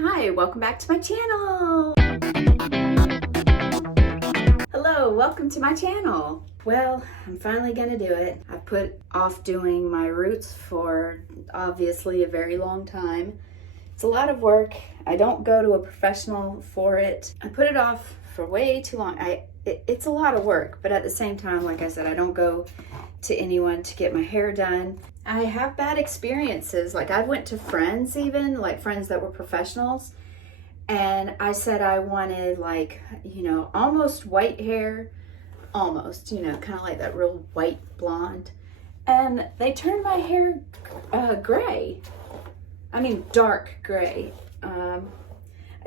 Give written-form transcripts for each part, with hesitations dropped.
Hi, welcome back to my channel. Hello, welcome to my channel. Well, I'm finally gonna do it. I put off doing my roots for obviously a very long time. It's a lot of work. I don't go to a professional for it. I put it off for way too long. It's a lot of work, but at the same time, like I said, I don't go to anyone to get my hair done. I have bad experiences. Like I went to friends, even like friends that were professionals, and I said I wanted like, almost white hair, almost, kind of like that real white blonde. And they turned my hair gray. I mean, dark gray. I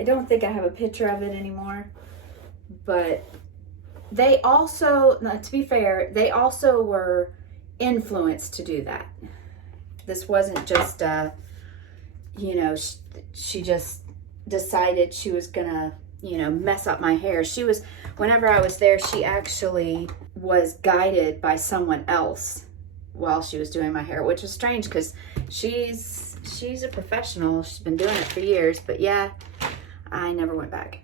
don't think I have a picture of it anymore, but they also, to be fair, they also were influenced to do that. This wasn't just, she just decided she was gonna, mess up my hair. Whenever I was there, she actually was guided by someone else while she was doing my hair, which is strange because she's a professional. She's been doing it for years, but yeah, I never went back.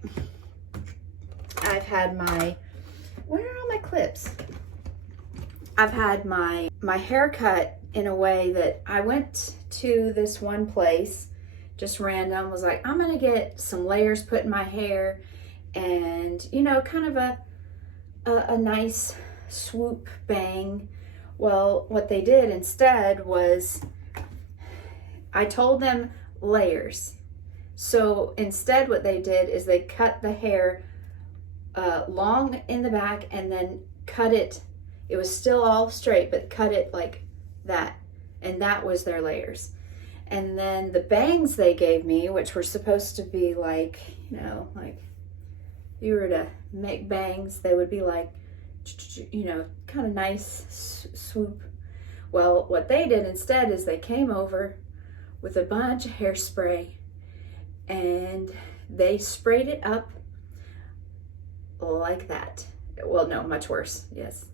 I've had where are all my clips? I've had my hair cut in a way that I went to this one place, just random, was like, I'm gonna get some layers put in my hair and, kind of a nice swoop bang. Well, what they did instead was, I told them layers. So instead what they did is they cut the hair long in the back and then cut it. It was still all straight, but cut it like that. And that was their layers. And then the bangs they gave me, which were supposed to be like, like if you were to make bangs, they would be like, kind of nice swoop. Well, what they did instead is they came over with a bunch of hairspray and they sprayed it up like that. Well, no, much worse, yes.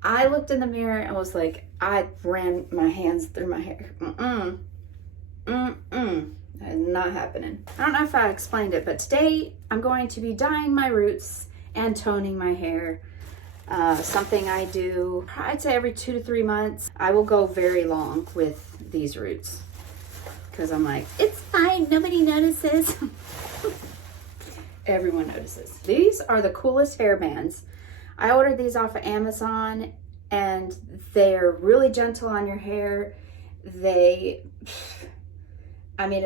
I looked in the mirror and was like, I ran my hands through my hair. That is not happening. I don't know if I explained it, but today I'm going to be dyeing my roots and toning my hair. Something I do, I'd say every 2 to 3 months. I will go very long with these roots because I'm like, it's fine, nobody notices. Everyone notices. These are the coolest hair bands. I ordered these off of Amazon and they're really gentle on your hair. It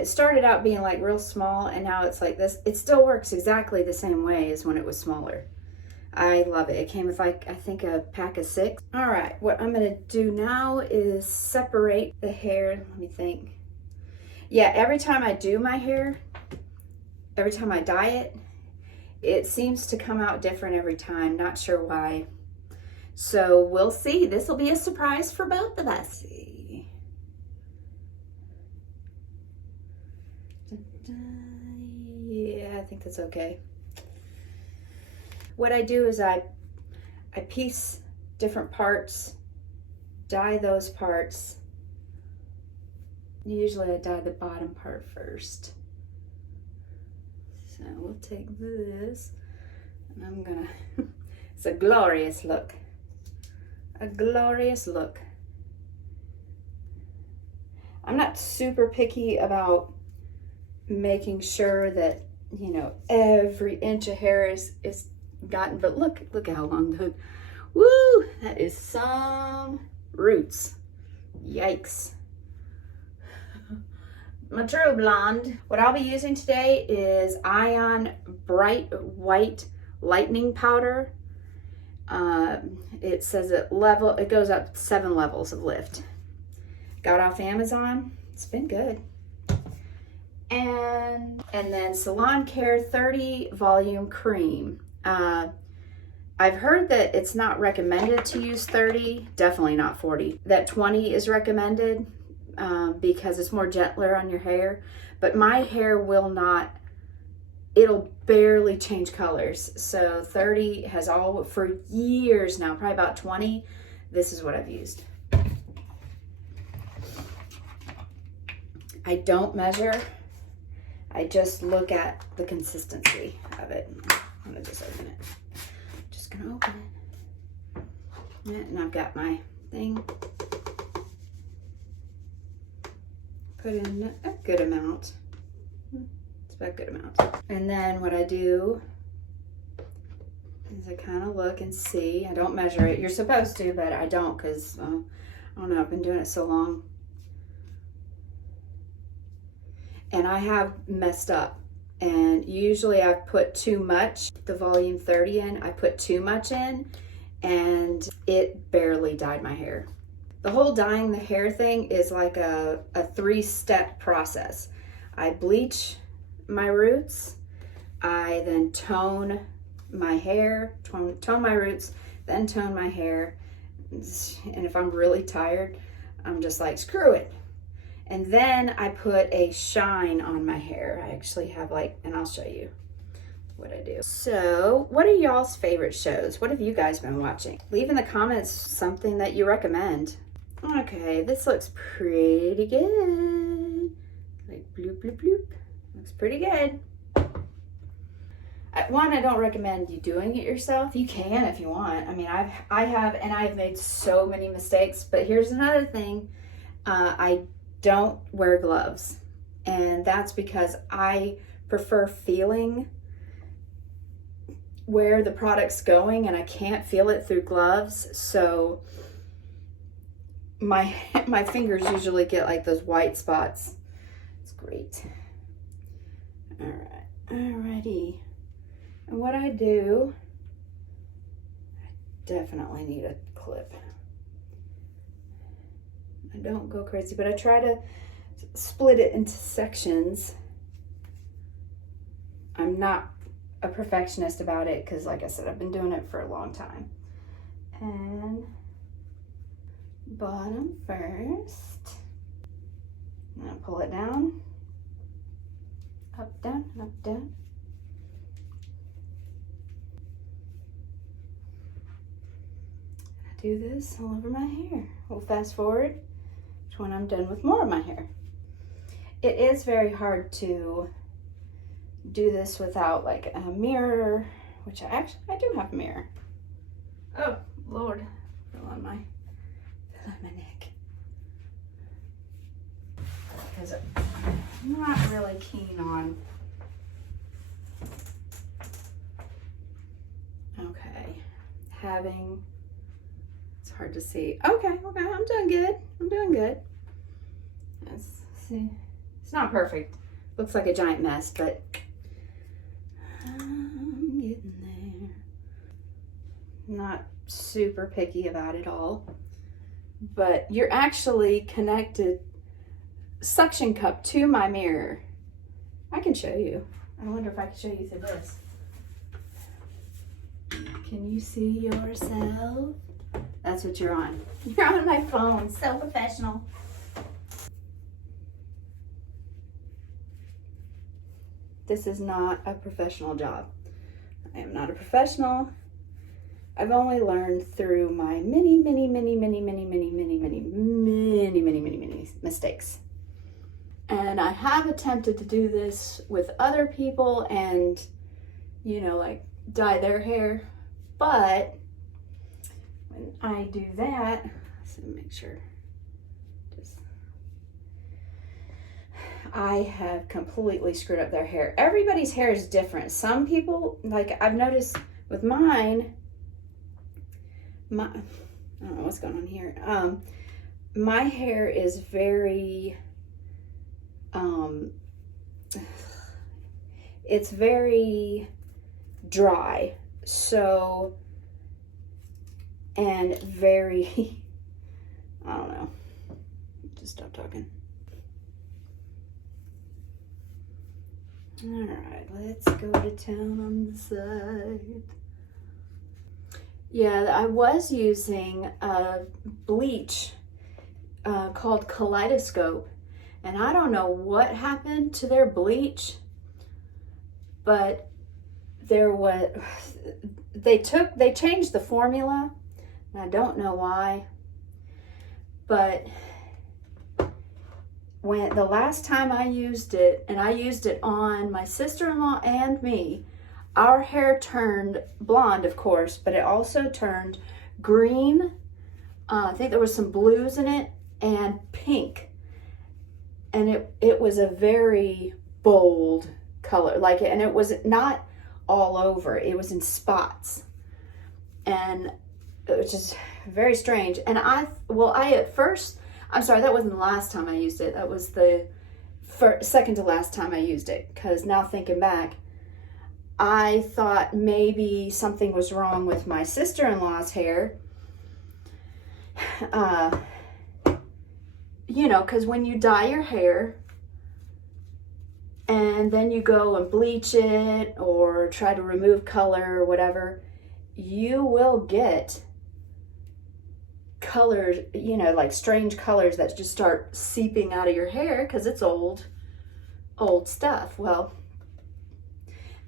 started out being like real small and now it's like this. It still works exactly the same way as when it was smaller. I love it. It came with like, I think a pack of 6. All right, what I'm gonna do now is separate the hair. Let me think. Yeah, every time I do my hair, every time I dye it, it seems to come out different every time. Not sure why. So we'll see. This will be a surprise for both of us. Yeah, I think that's okay. What I do is I piece different parts, dye those parts. Usually I dye the bottom part first. So we'll take this and I'm gonna, it's a glorious look. A glorious look. I'm not super picky about making sure that, every inch of hair is gotten, but look at how long the, woo, that is some roots. Yikes. My true blonde. What I'll be using today is Ion Bright White Lightening Powder. It says it goes up 7 levels of lift. Got off Amazon. It's been good. And then Salon Care 30 Volume Cream. I've heard that it's not recommended to use 30, definitely not 40. That 20 is recommended because it's more gentler on your hair. But my hair will not, it'll barely change colors. So 30 has for years now, probably about 20, this is what I've used. I don't measure. I just look at the consistency of it. I'm gonna just open it. Just gonna open it. And I've got my thing. Put in a good amount. It's about a good amount. And then what I do is I kind of look and see. I don't measure it. You're supposed to, but I don't because, I don't know, I've been doing it so long. And I have messed up. And usually I've put too much, the volume 30 in, I put too much in, and it barely dyed my hair. The whole dyeing the hair thing is like a 3-step process. I bleach my roots, I then tone my hair, tone my roots, then tone my hair. And if I'm really tired, I'm just like, screw it. And then I put a shine on my hair. I actually have like, and I'll show you what I do. So what are y'all's favorite shows? What have you guys been watching? Leave in the comments something that you recommend. Okay, this looks pretty good. Like bloop, bloop, bloop. Looks pretty good. One, I don't recommend you doing it yourself. You can if you want. I mean, I have made so many mistakes, but here's another thing. I don't wear gloves, and that's because I prefer feeling where the product's going, and I can't feel it through gloves. So my fingers usually get like those white spots. It's great. All right, alrighty. And what I do, I definitely need a clip. I don't go crazy, but I try to split it into sections. I'm not a perfectionist about it because, like I said, I've been doing it for a long time. And bottom first. I'm gonna pull it down. Up, down, up, down. I do this all over my hair. We'll fast forward to when I'm done with more of my hair. It is very hard to do this without like a mirror, which I do have a mirror. Oh Lord, fell on my neck. Because I'm not really keen on, having, it's hard to see. Okay, I'm doing good. I'm doing good. Let's see. It's not perfect. Looks like a giant mess, but I'm getting there. Not super picky about it all. But you're actually connected suction cup to my mirror. I can show you. I wonder if I can show you through this. Can you see yourself? That's what you're on. You're on my phone. So professional. This is not a professional job. I am not a professional. I've only learned through my many mistakes. And I have attempted to do this with other people and, like dye their hair. But when I do that, let's make sure, I have completely screwed up their hair. Everybody's hair is different. Some people, like I've noticed with mine, I don't know what's going on here. My hair is very, it's very dry. So, and very, I don't know, just stop talking. All right, let's go to town on the side. Yeah, I was using a bleach called Kaleidoscope, and I don't know what happened to their bleach, but they changed the formula, and I don't know why, but when the last time I used it, and I used it on my sister-in-law and me, our hair turned blonde, of course, but it also turned green. I think there was some blues in it, and pink. And it was a very bold color, and it was not all over. It was in spots, and it was just very strange. And I at first, I'm sorry, that wasn't the last time I used it. That was the second to last time I used it, because now thinking back, I thought maybe something was wrong with my sister-in-law's hair. You know, because when you dye your hair and then you go and bleach it or try to remove color or whatever, you will get colors, you know, like strange colors that just start seeping out of your hair because it's old stuff. Well,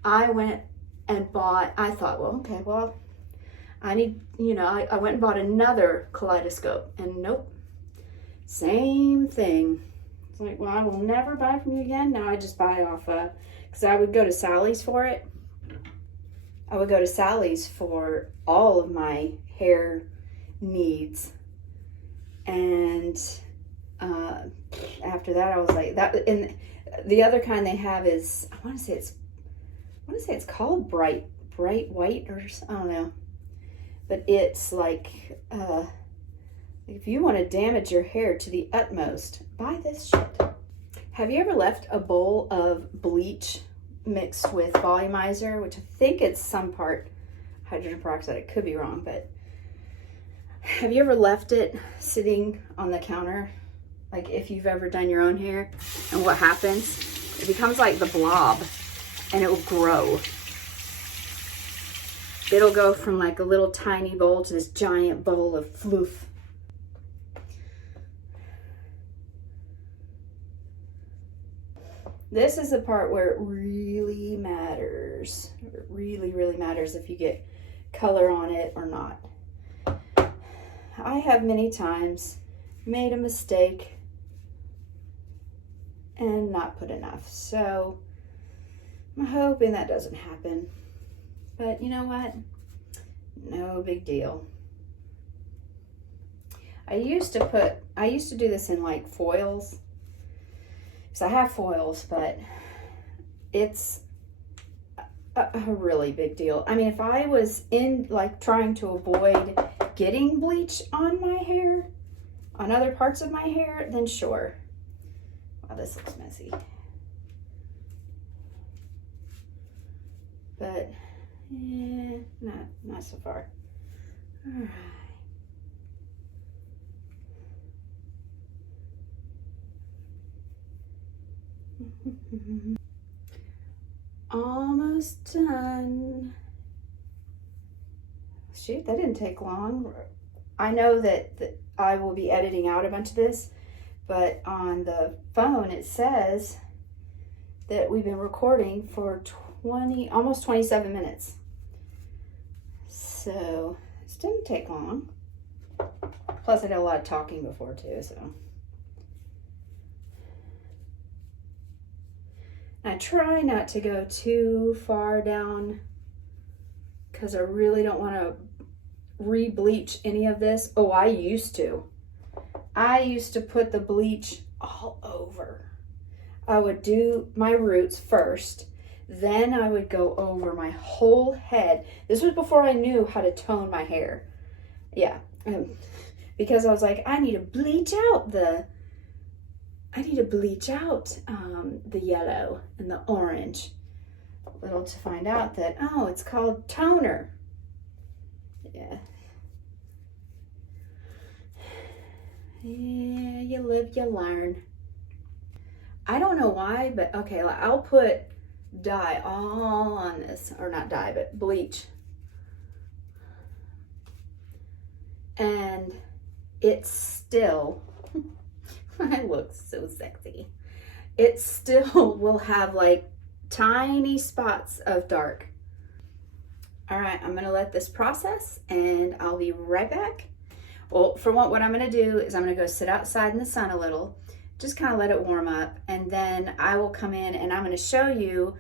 I went and I thought, well, okay, well, I need, you know, I went and bought another kaleidoscope, and nope, same thing. It's like, well, I will never buy from you again. Now I just buy off, because I would go to Sally's for it. I would go to Sally's for all of my hair needs. And after that, I was like, that. And the other kind they have is, I want to say it's called bright white, or I don't know. But it's like, if you want to damage your hair to the utmost, buy this shit. Have you ever left a bowl of bleach mixed with volumizer, which I think it's some part hydrogen peroxide? It could be wrong, but have you ever left it sitting on the counter? Like if you've ever done your own hair, and what happens? It becomes like the blob, and it will grow. It'll go from like a little tiny bowl to this giant bowl of floof. This is the part where it really matters. It really, really matters if you get color on it or not. I have many times made a mistake and not put enough. So I'm hoping that doesn't happen. But you know what? No big deal. I used to do this in like foils. Because I have foils, but it's a really big deal. I mean, if I was in like trying to avoid getting bleach on my hair, on other parts of my hair, then sure. Wow, this looks messy. But not so far. All right. Almost done. Shoot, that didn't take long. I know that I will be editing out a bunch of this, but on the phone it says that we've been recording for almost 27 minutes. So this didn't take long. Plus I did a lot of talking before too, so. I try not to go too far down because I really don't want to re-bleach any of this. Oh, I used to. I used to put the bleach all over. I would do my roots first, then I would go over my whole head. This was before I knew how to tone my hair. Yeah, because I was like, I need to bleach out the yellow and the orange. Little to find out that, oh, it's called toner. Yeah. Yeah, you live, you learn. I don't know why, but okay, I'll put dye all on this, or not dye, but bleach. And it's still, I look so sexy. It still will have like tiny spots of dark. All right, I'm gonna let this process and I'll be right back. Well, for what I'm gonna do is I'm gonna go sit outside in the sun a little, just kind of let it warm up, and then I will come in and I'm going to show you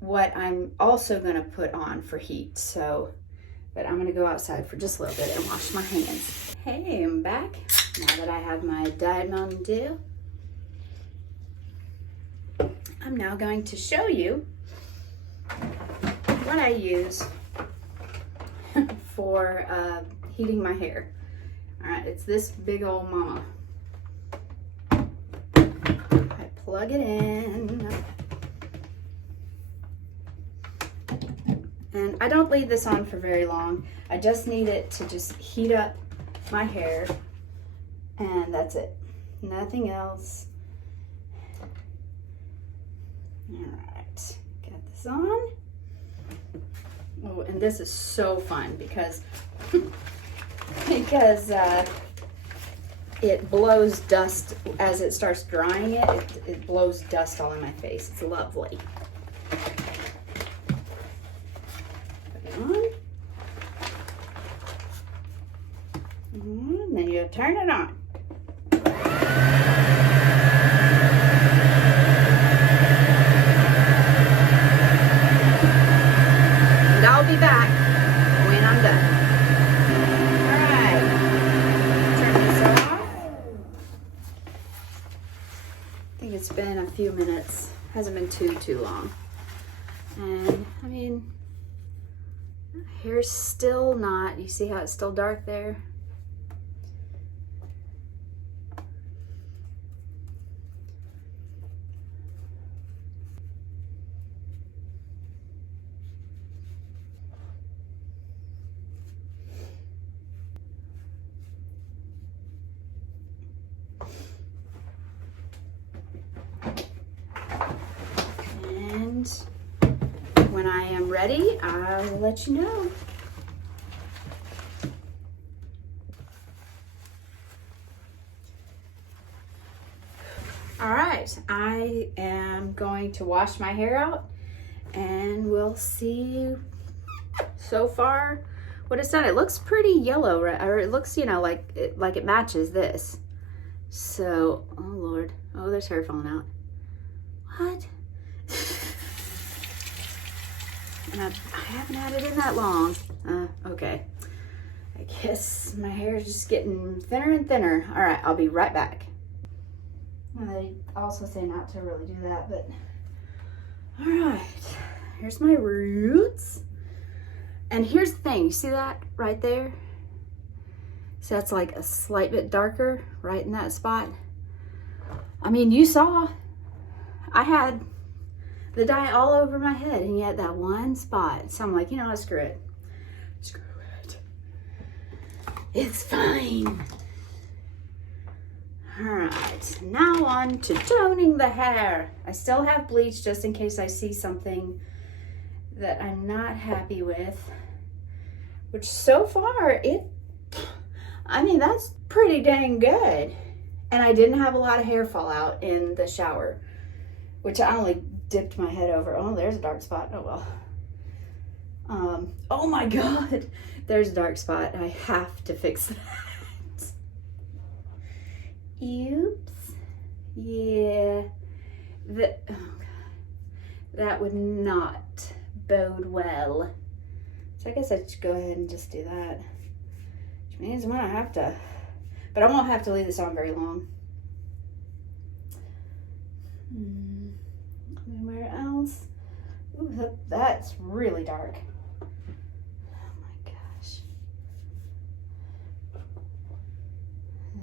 what I'm also going to put on for heat. So, but I'm going to go outside for just a little bit and wash my hands. Hey, I'm back now that I have my Diet Mountain Dew. I'm now going to show you what I use for heating my hair. All right, it's this big old mama. I plug it in. And I don't leave this on for very long. I just need it to just heat up my hair, and that's it. Nothing else. All right, get this on. Oh, and this is so fun because it blows dust as it starts drying. It blows dust all in my face. It's lovely. Put it on. And then you turn it on. And I'll be back when I'm done. It's been a few minutes, hasn't been too long, and I mean, hair's still not, you see how it's still dark there? When I am ready, I'll let you know. All right, I am going to wash my hair out, and we'll see so far what it's done. It looks pretty yellow, right? Or it looks, you know, like it matches this. So, oh Lord, oh, there's hair falling out. What? And I haven't had it in that long. Okay. I guess my hair is just getting thinner and thinner. All right, I'll be right back. Well, they also say not to really do that, but all right. Here's my roots. And here's the thing. You see that right there? So that's like a slight bit darker right in that spot. I mean, you saw I had the dye all over my head, and yet that one spot. So I'm like, you know what, screw it. Screw it. It's fine. All right, now on to toning the hair. I still have bleach just in case I see something that I'm not happy with, which so far, I mean, that's pretty dang good. And I didn't have a lot of hair fall out in the shower, which I only dipped my head over. Oh, there's a dark spot. Oh well. Oh my God, there's a dark spot. I have to fix that. Oops. Yeah. Oh God. That would not bode well. So I guess I should go ahead and just do that. Which means I'm gonna have to, but I won't have to leave this on very long. Anywhere else? Ooh, that's really dark. Oh my gosh.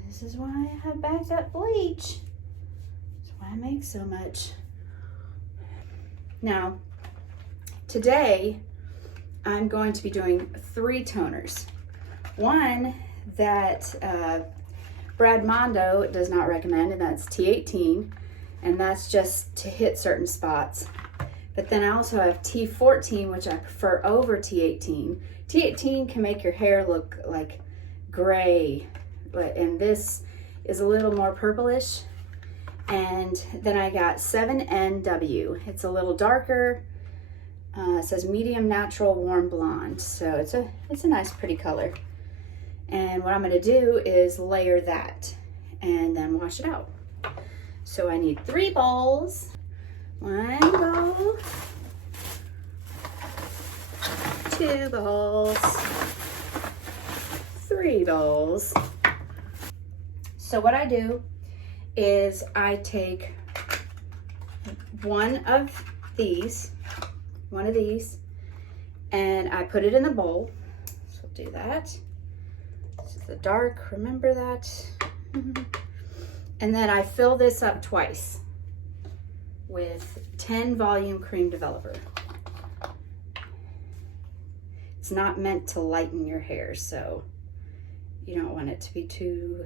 This is why I have backed up bleach. That's why I make so much. Now, today I'm going to be doing 3 toners. One that Brad Mondo does not recommend, and that's T18. And that's just to hit certain spots. But then I also have T14, which I prefer over T18. T18 can make your hair look like gray, and this is a little more purplish. And then I got 7NW. It's a little darker. It says medium natural warm blonde. So it's a nice pretty color. And what I'm gonna do is layer that and then wash it out. So I need 3 bowls. 1 bowl, 2 bowls, 3 bowls. So what I do is I take one of these, and I put it in the bowl. So do that. This is the dark, remember that? And then I fill this up twice with 10 volume cream developer. It's not meant to lighten your hair, so you don't want it to be too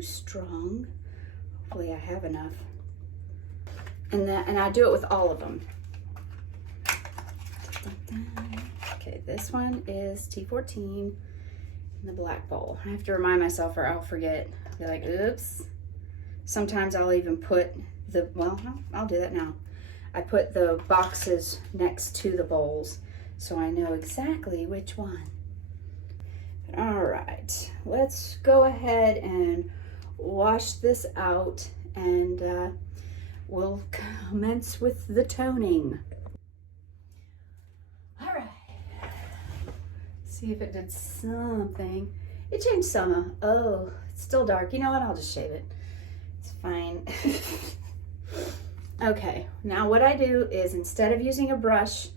strong. Hopefully I have enough. And I do it with all of them. Okay, this one is T14 in the black bowl. I have to remind myself or I'll forget. I'll be like, oops. Sometimes I'll even put well, I'll do that now. I put the boxes next to the bowls so I know exactly which one. All right, let's go ahead and wash this out, and we'll commence with the toning. All right, see if it did something. It changed some. Oh, it's still dark. You know what? I'll just shave it. It's fine. Okay, now what I do is instead of using a brush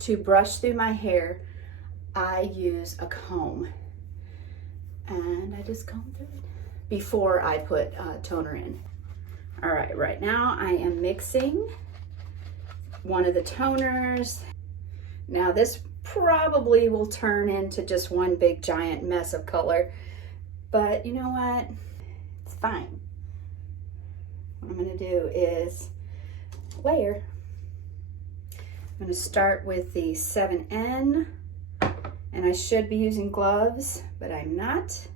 to brush through my hair, I use a comb. And I just comb through it before I put toner in. All right, right now I am mixing one of the toners. Now this probably will turn into just one big giant mess of color, but you know what? It's fine. What I'm gonna do is layer. I'm gonna start with the 7N, and I should be using gloves, but I'm not,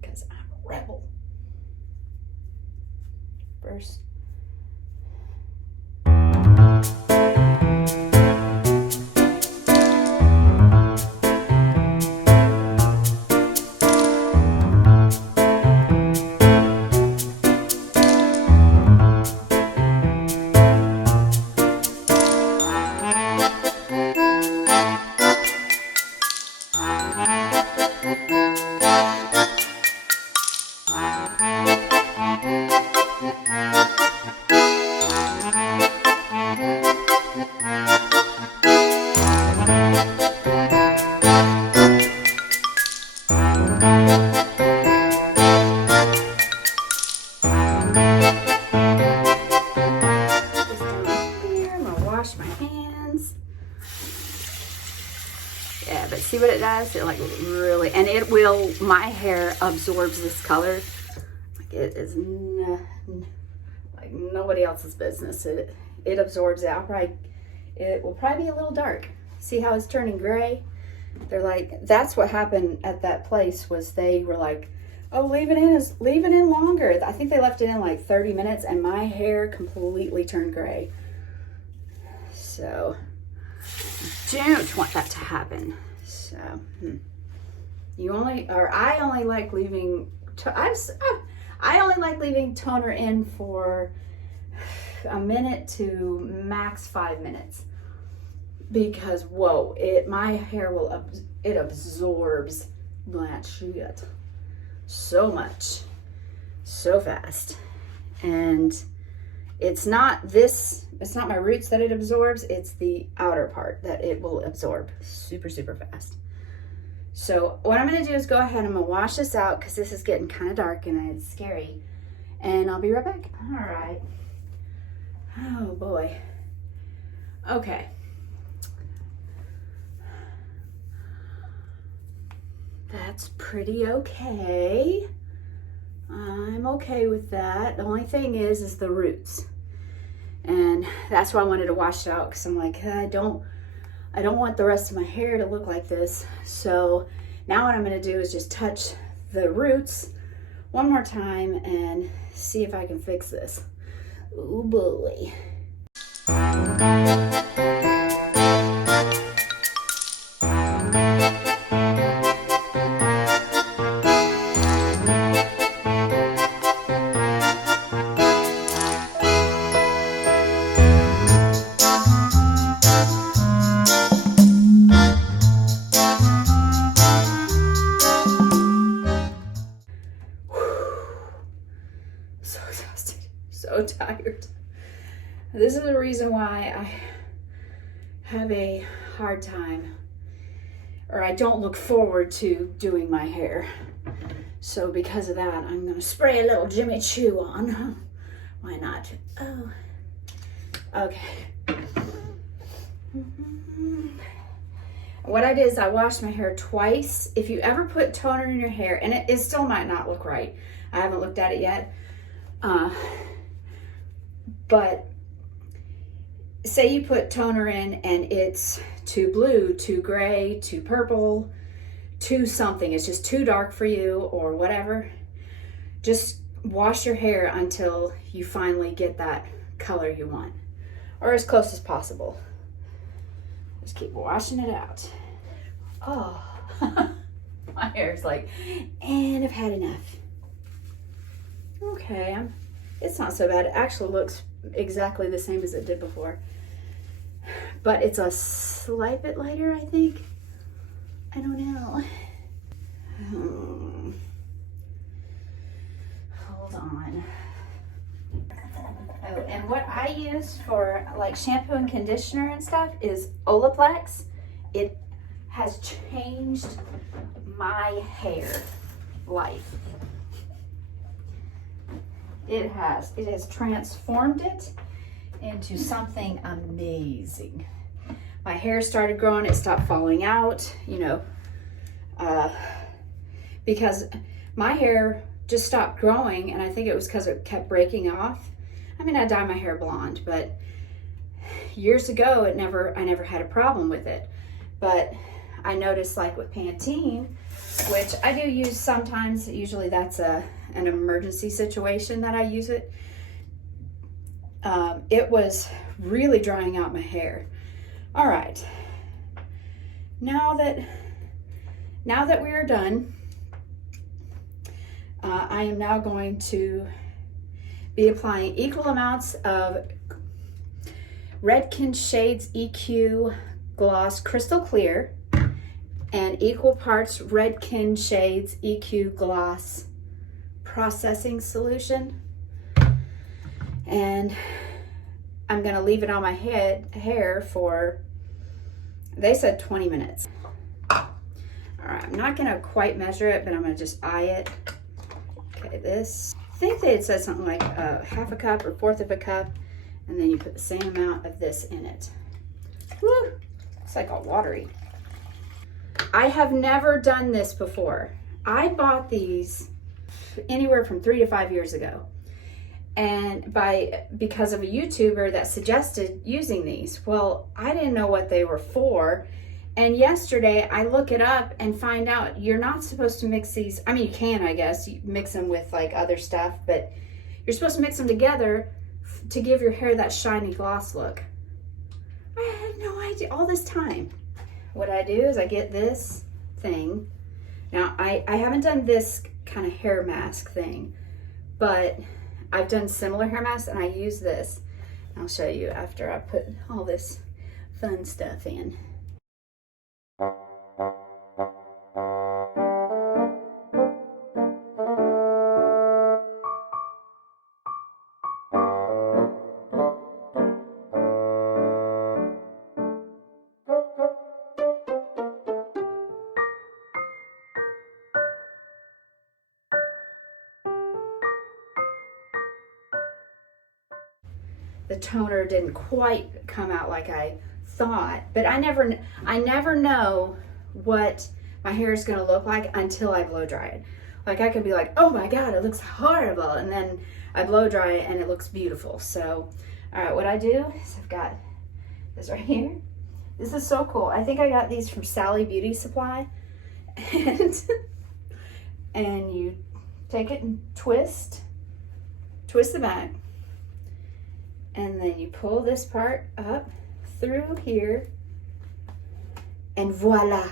because I'm a rebel. First. But see what it does? It like really, and it will, my hair absorbs this color. Like it is like nobody else's business. It absorbs it. It will probably be a little dark. See how it's turning gray? They're like, that's what happened at that place, was they were like, oh, leave it in longer. I think they left it in like 30 minutes and my hair completely turned gray. So don't want that to happen. So I only like leaving toner in for a minute to max 5 minutes, because whoa, my hair will it absorbs that shit so much so fast. And it's not my roots that it absorbs, it's the outer part that it will absorb super fast. So what I'm going to do is go ahead and I'm going to wash this out, because this is getting kind of dark and it's scary, and I'll be right back. All right. Oh boy. Okay. That's pretty okay. I'm okay with that. The only thing is the roots. And that's why I wanted to wash it out, because I'm like, I don't want the rest of my hair to look like this. So now what I'm going to do is just touch the roots one more time and see if I can fix this. Oh boy. This is the reason why I have a hard time, or I don't look forward to doing my hair. So because of that, I'm gonna spray a little Jimmy Choo on. Why not? Oh, okay. What I did is I washed my hair twice. If you ever put toner in your hair, and it still might not look right. I haven't looked at it yet. But say you put toner in and it's too blue, too gray, too purple, too something. It's just too dark for you or whatever. Just wash your hair until you finally get that color you want, or as close as possible. Just keep washing it out. Oh, my hair's like, and I've had enough. Okay, it's not so bad. It actually looks exactly the same as it did before, but it's a slight bit lighter, I think. I don't know. Hold on. Oh, and what I use for like shampoo and conditioner and stuff is Olaplex. It has changed my hair life. It has transformed it into something amazing. My hair started growing, it stopped falling out, you know, because my hair just stopped growing, and I think it was because it kept breaking off. I mean, I dyed my hair blonde, but years ago, I never had a problem with it. But I noticed, like with Pantene, which I do use sometimes, usually that's an emergency situation that I use it. It was really drying out my hair. All right, now that we are done, I am now going to be applying equal amounts of Redken Shades EQ Gloss Crystal Clear and equal parts Redken Shades EQ Gloss Processing Solution. And I'm gonna leave it on my hair for, they said 20 minutes. All right, I'm not gonna quite measure it, but I'm gonna just eye it. Okay, this, I think they had said something like half a cup or fourth of a cup, and then you put the same amount of this in it. Woo, it's like all watery. I have never done this before. I bought these anywhere from 3 to 5 years ago. And because of a YouTuber that suggested using these. Well, I didn't know what they were for. And yesterday I look it up and find out you're not supposed to mix these. I mean, you can, I guess, you mix them with like other stuff, but you're supposed to mix them together to give your hair that shiny gloss look. I had no idea all this time. What I do is I get this thing. Now, I haven't done this kind of hair mask thing, but I've done similar hair masks, and I use this. I'll show you after I put all this fun stuff in. The toner didn't quite come out like I thought, but I never know what my hair is going to look like until I blow dry it. Like I could be like, oh my God, it looks horrible. And then I blow dry it and it looks beautiful. So, all right, what I do is I've got this right here. This is so cool. I think I got these from Sally Beauty Supply. And you take it and twist the back. And then you pull this part up through here, and voila,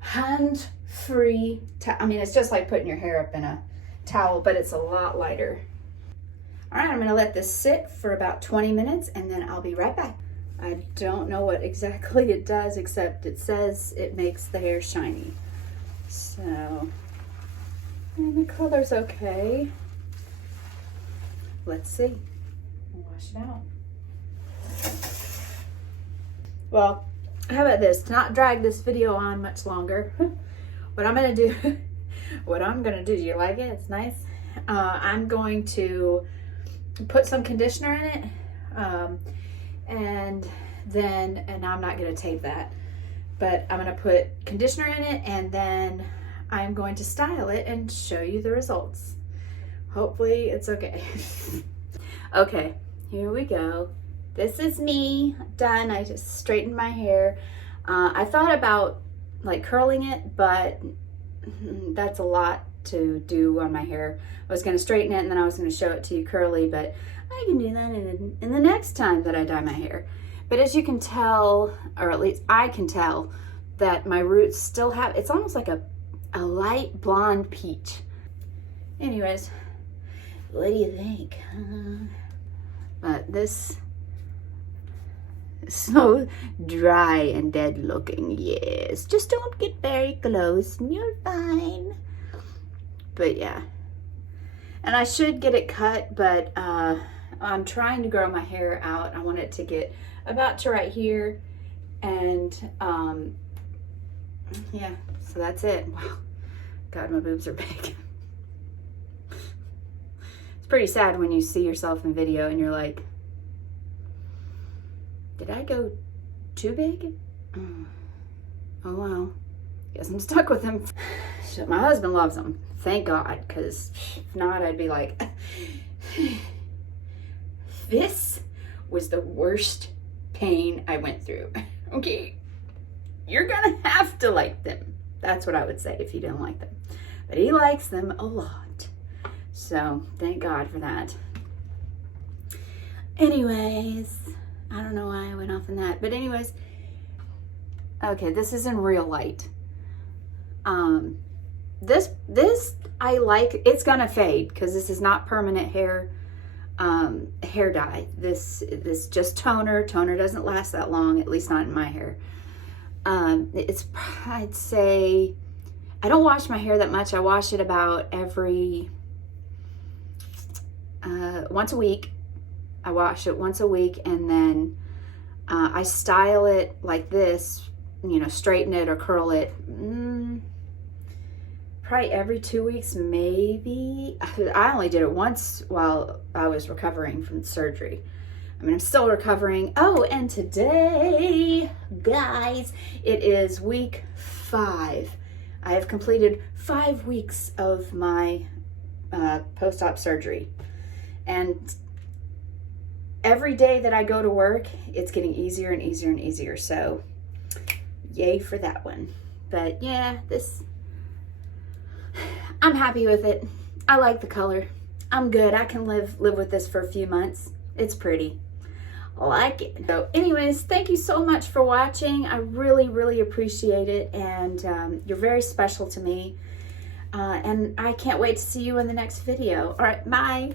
hand-free. I mean, it's just like putting your hair up in a towel, but it's a lot lighter. All right, I'm gonna let this sit for about 20 minutes, and then I'll be right back. I don't know what exactly it does, except it says it makes the hair shiny. So, and the color's okay. Let's see. Wash it out. Well, how about this? To not drag this video on much longer, what I'm gonna do, do you like it? It's nice. I'm going to put some conditioner in it, and I'm not gonna tape that, but I'm gonna put conditioner in it, and then I'm going to style it and show you the results. Hopefully it's okay. Okay, here we go. This is me done. I just straightened my hair. I thought about like curling it, but that's a lot to do on my hair. I was gonna straighten it and then I was gonna show it to you curly, but I can do that in the next time that I dye my hair. But as you can tell, or at least I can tell, that my roots still have, it's almost like a light blonde peach. Anyways, what do you think? But this is so dry and dead looking. Yes, just don't get very close and you're fine. But yeah, and I should get it cut, but I'm trying to grow my hair out. I want it to get about to right here, and yeah, so that's it. Wow, God, my boobs are big. It's pretty sad when you see yourself in video and you're like, did I go too big? Oh well, guess I'm stuck with him. My husband loves them, thank God, because if not, I'd be like, this was the worst pain I went through. Okay, you're gonna have to like them. That's what I would say if you didn't like them. But he likes them a lot. So thank God for that. Anyways, I don't know why I went off on that. But anyways, okay, this is in real light. This I like. It's gonna fade because this is not permanent hair dye. This just toner. Toner doesn't last that long, at least not in my hair. I'd say, I don't wash my hair that much. I wash it about every, once a week. I wash it once a week, and then I style it like this, you know, straighten it or curl it. Probably every 2 weeks, maybe. I only did it once while I was recovering from surgery. I mean, I'm still recovering. Oh, and today, guys, it is week 5. I have completed 5 weeks of my post-op surgery. And every day that I go to work, it's getting easier and easier and easier. So, yay for that one. But yeah, I'm happy with it. I like the color. I'm good. I can live with this for a few months. It's pretty. I like it. So anyways, thank you so much for watching. I really, really appreciate it. And you're very special to me. And I can't wait to see you in the next video. All right, bye.